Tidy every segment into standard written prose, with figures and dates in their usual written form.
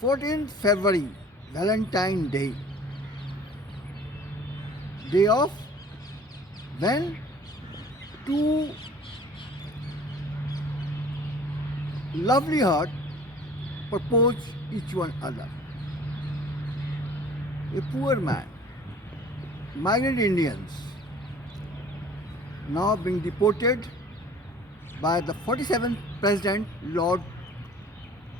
14th February, Valentine Day, day of when two lovely heart propose each one other. A poor man, migrant Indians, now being deported by the 47th President Lord.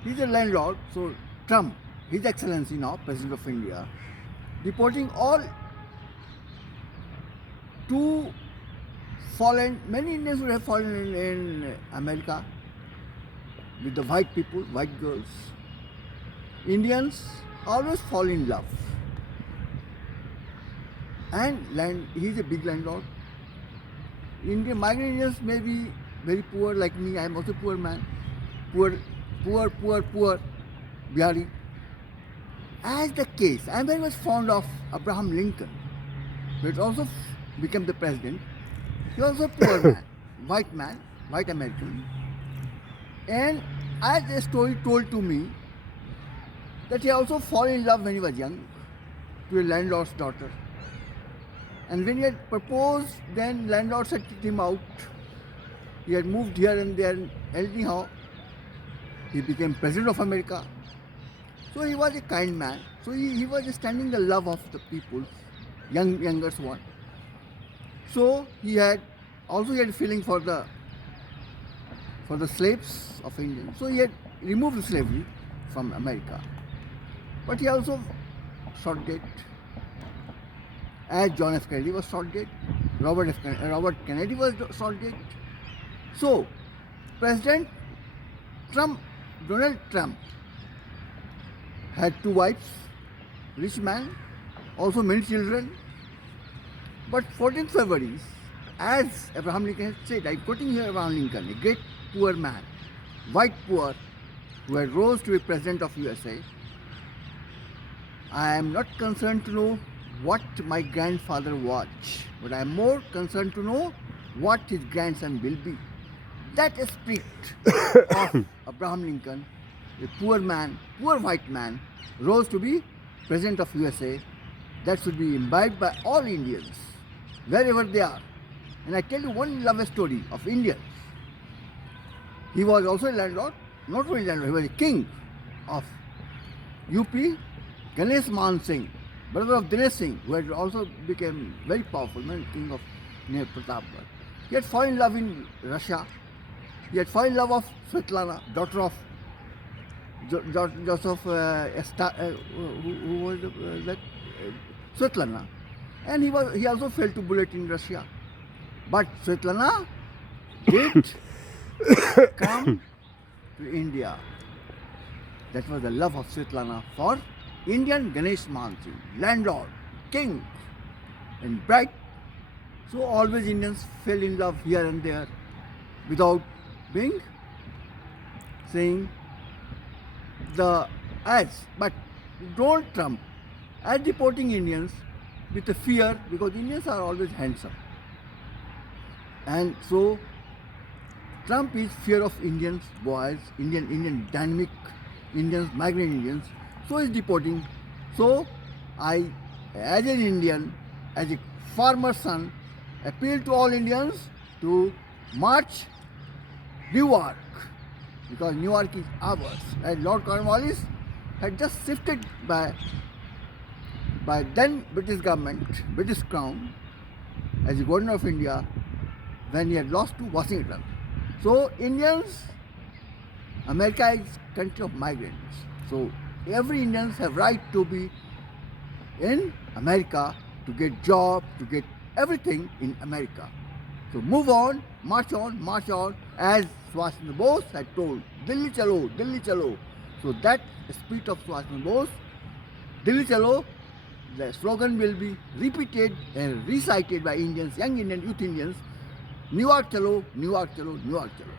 He's a landlord, so Trump, His Excellency now, President of India, deporting all to fallen, many Indians would have fallen in America with the white people, white girls. Indians always fall in love. And he's a big landlord. Migrant Indians may be very poor like me. I am also a poor man. Poor Bihari. As the case, I am very much fond of Abraham Lincoln, who also became the president. He was a poor man, white American. And as a story told to me, that he also fell in love when he was young to a landlord's daughter. And when he had proposed, then landlord had kicked him out. He had moved here and there, and anyhow, he became president of America. So he was a kind man. So he was standing the love of the people, younger one. So he had feeling for the slaves of India. So he had removed slavery from America. But he also shot dead. As John F. Kennedy was shot dead, Robert Kennedy was shot dead. So President Donald Trump had two wives, rich man, also many children. But 14th February, as Abraham Lincoln said, I'm quoting here Abraham Lincoln, a great poor man, white poor, who had rose to be president of USA. I am not concerned to know what my grandfather was, but I am more concerned to know what his grandson will be. That spirit of Abraham Lincoln, a poor man, poor white man, rose to be president of USA. That should be imbibed by all Indians, wherever they are. And I tell you one love story of Indians. He was also a landlord, not only landlord, he was a king of UP, Ganesh Man Singh, brother of Dinesh Singh, who had also become very powerful man, king of near Pratapgarh. He had fallen in love in Russia. He had fallen in love of Svetlana, daughter of Joseph, who was that? Svetlana. And he also fell to bullet in Russia. But Svetlana did come to India. That was the love of Svetlana for Indian Ganesh Man Singh, landlord, king, and bright. So always Indians fell in love here and there without being saying the ads. But Donald Trump, as deporting Indians with the fear, because Indians are always handsome. And so Trump is fear of Indians, boys, Indian dynamic Indians, migrant Indians. So is deporting. So I, as an Indian, as a farmer's son, appeal to all Indians to march Newark, because Newark is ours. And Lord Cornwallis had just shifted by then British government, British Crown, as a governor of India, when he had lost to Washington. So Indians, America is country of migrants. So every Indians have right to be in America, to get job, to get everything in America. So move on, march on, as Subhash Chandra Bose had told, Delhi chalo, Delhi chalo. So that spirit of Subhash Chandra Bose, Delhi chalo, the slogan will be repeated and recited by Indians, young Indian, youth Indians, Newark chalo, Newark chalo, Newark chalo.